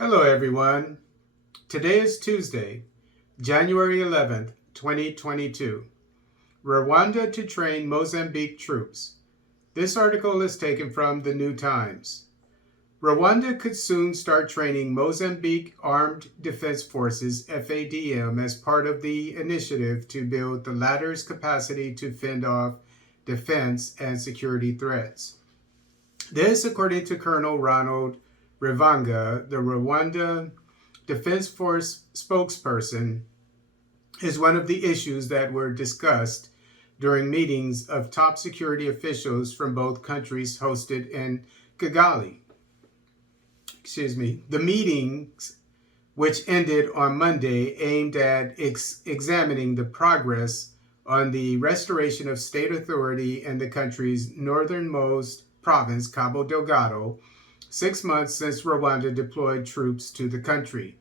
Hello, everyone. Today is Tuesday, January 11th, 2022. Rwanda to train Mozambique troops. This article is taken from the New Times. Rwanda could soon start training Mozambique Armed Defense Forces (FADM) as part of the initiative to build the latter's capacity to fend off defense and security threats. This, according to Colonel Ronald Rivanga, the Rwanda Defense Force spokesperson, is one of the issues that were discussed during meetings of top security officials from both countries hosted in Kigali. The meetings, which ended on Monday, aimed at examining the progress on the restoration of state authority in the country's northernmost province, Cabo Delgado, 6 months since Rwanda deployed troops to the country.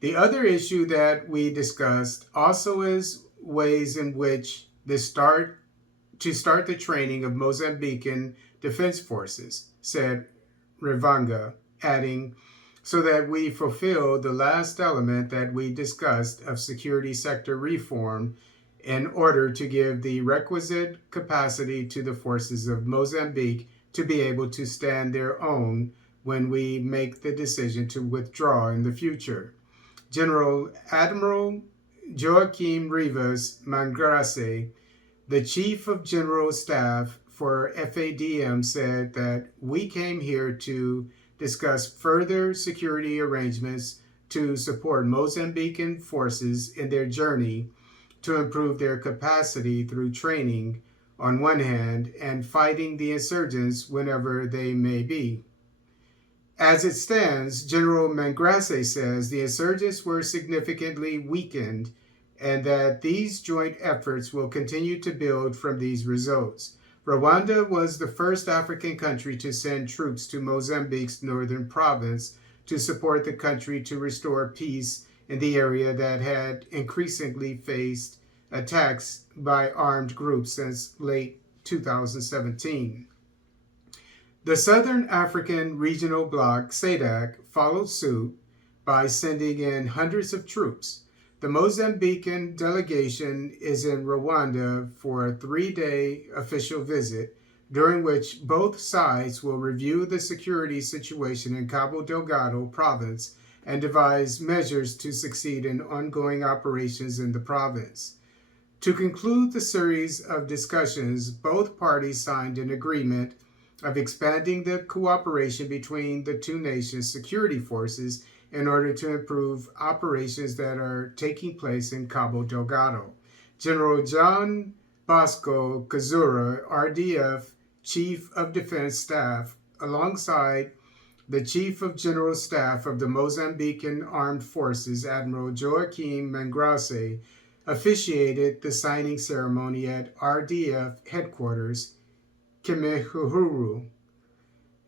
The other issue that we discussed also is ways in which to start the training of Mozambican defense forces, said Rivanga, adding, so that we fulfill the last element that we discussed of security sector reform in order to give the requisite capacity to the forces of Mozambique to be able to stand their own when we make the decision to withdraw in the future. General Admiral Joaquim Rivas Mangrace, the Chief of General Staff for FADM, said that we came here to discuss further security arrangements to support Mozambican forces in their journey to improve their capacity through training on one hand and fighting the insurgents whenever they may be. As it stands, General Mangrace says the insurgents were significantly weakened and that these joint efforts will continue to build from these results. Rwanda was the first African country to send troops to Mozambique's northern province to support the country to restore peace in the area that had increasingly faced attacks by armed groups since late 2017. The Southern African Regional Bloc, SADC, followed suit by sending in hundreds of troops. The Mozambican delegation is in Rwanda for a 3-day official visit, during which both sides will review the security situation in Cabo Delgado province and devise measures to succeed in ongoing operations in the province. To conclude the series of discussions, both parties signed an agreement of expanding the cooperation between the two nations' security forces in order to improve operations that are taking place in Cabo Delgado. General John Bosco Kazura, RDF Chief of Defense Staff, alongside the Chief of General Staff of the Mozambican Armed Forces, Admiral Joaquim Mangrace, officiated the signing ceremony at RDF headquarters, Kimihuru.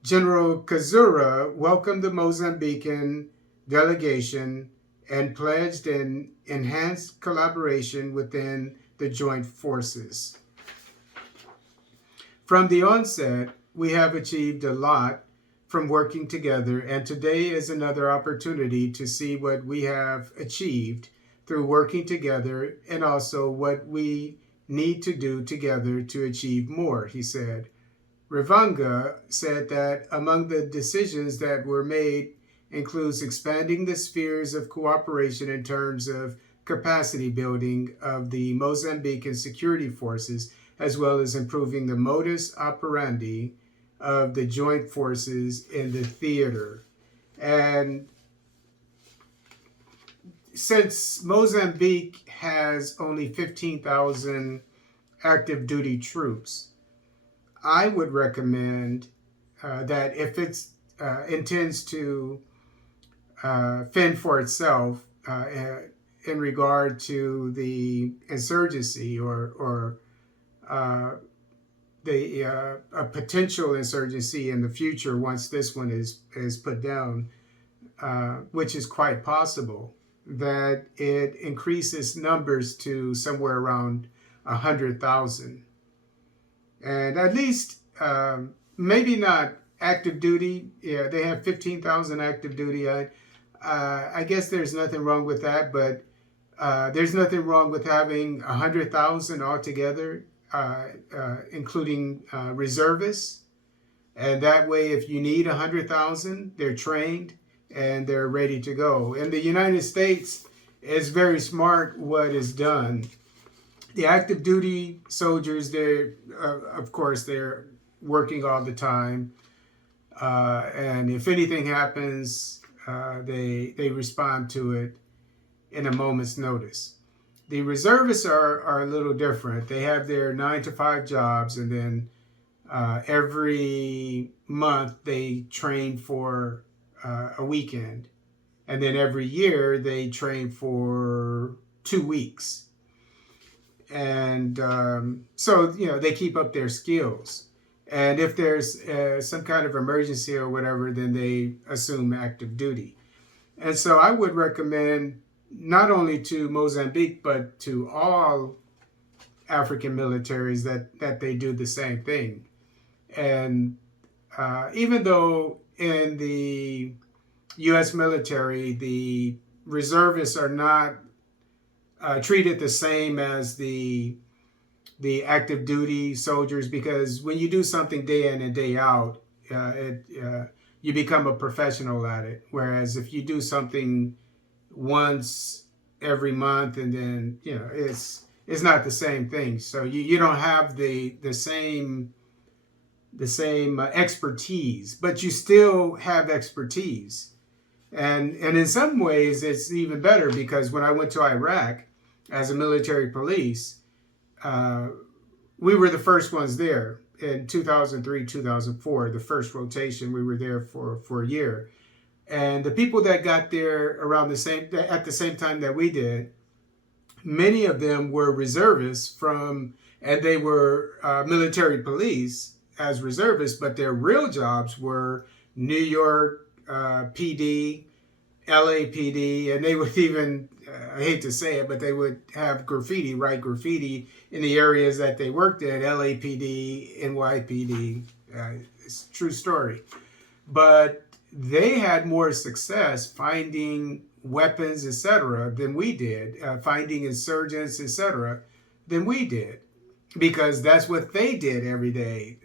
General Kazura welcomed the Mozambican delegation and pledged an enhanced collaboration within the joint forces. From the onset, we have achieved a lot from working together, and today is another opportunity to see what we have achieved through working together and also what we need to do together to achieve more, he said. Rivanga said that among the decisions that were made includes expanding the spheres of cooperation in terms of capacity building of the Mozambican security forces, as well as improving the modus operandi of the joint forces in the theater. And since Mozambique has only 15,000 active duty troops, I would recommend that if it intends to fend for itself in regard to the insurgency or a potential insurgency in the future once this one is put down, which is quite possible, that it increases numbers to somewhere around 100,000. And at least, maybe not active duty. Yeah, they have 15,000 active duty. I guess there's nothing wrong with that, but there's nothing wrong with having 100,000 altogether, including reservists. And that way, if you need 100,000, they're trained and they're ready to go. In the United States, it's very smart what is done. The active duty soldiers, they're, of course, they're working all the time. And if anything happens, they respond to it in a moment's notice. The reservists are a little different. They have their 9 to 5 jobs, and then every month they train for a weekend, and then every year they train for 2 weeks. And so, they keep up their skills. And if there's some kind of emergency or whatever, then they assume active duty. And so I would recommend not only to Mozambique, but to all African militaries that they do the same thing. And even though in the U.S. military, the reservists are not treated the same as the active duty soldiers, because when you do something day in and day out, you become a professional at it. Whereas if you do something once every month, and then it's not the same thing. So you don't have the same expertise, but you still have expertise. And in some ways, it's even better, because when I went to Iraq as a military police, we were the first ones there in 2003, 2004, the first rotation. We were there for a year. And the people that got there at the same time that we did, many of them were reservists and they were military police as reservists, but their real jobs were New York PD, LAPD, and they would even, I hate to say it, but they would have write graffiti in the areas that they worked in, LAPD, NYPD. It's a true story. But they had more success finding weapons, etc., than we did, finding insurgents, etc., than we did, because that's what they did every day.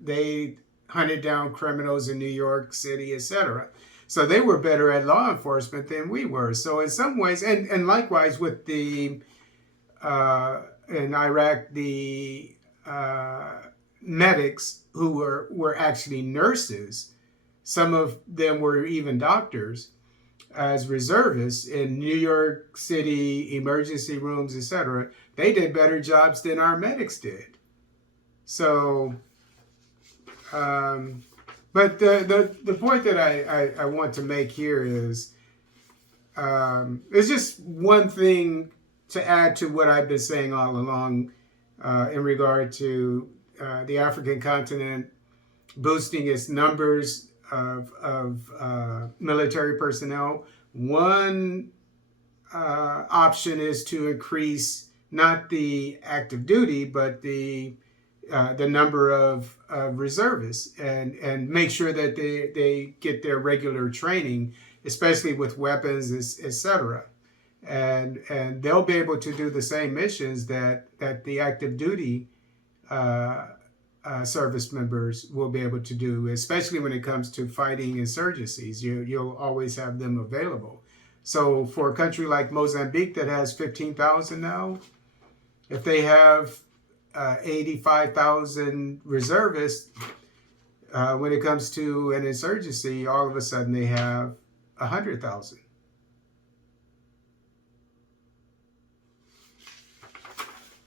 They hunted down criminals in New York City, etc. So they were better at law enforcement than we were. So in some ways, and likewise with in Iraq, the medics who were actually nurses, some of them were even doctors, as reservists in New York City emergency rooms, etc. They did better jobs than our medics did. So, but the point that I want to make here is, it's just one thing to add to what I've been saying all along in regard to the African continent boosting its numbers of military personnel. One option is to increase not the active duty, but the number of reservists, and make sure that they get their regular training, especially with weapons, etc. And they'll be able to do the same missions that the active duty service members will be able to do, especially when it comes to fighting insurgencies. You'll always have them available. So for a country like Mozambique that has 15,000 now, if they have 85,000 reservists, when it comes to an insurgency, all of a sudden they have 100,000.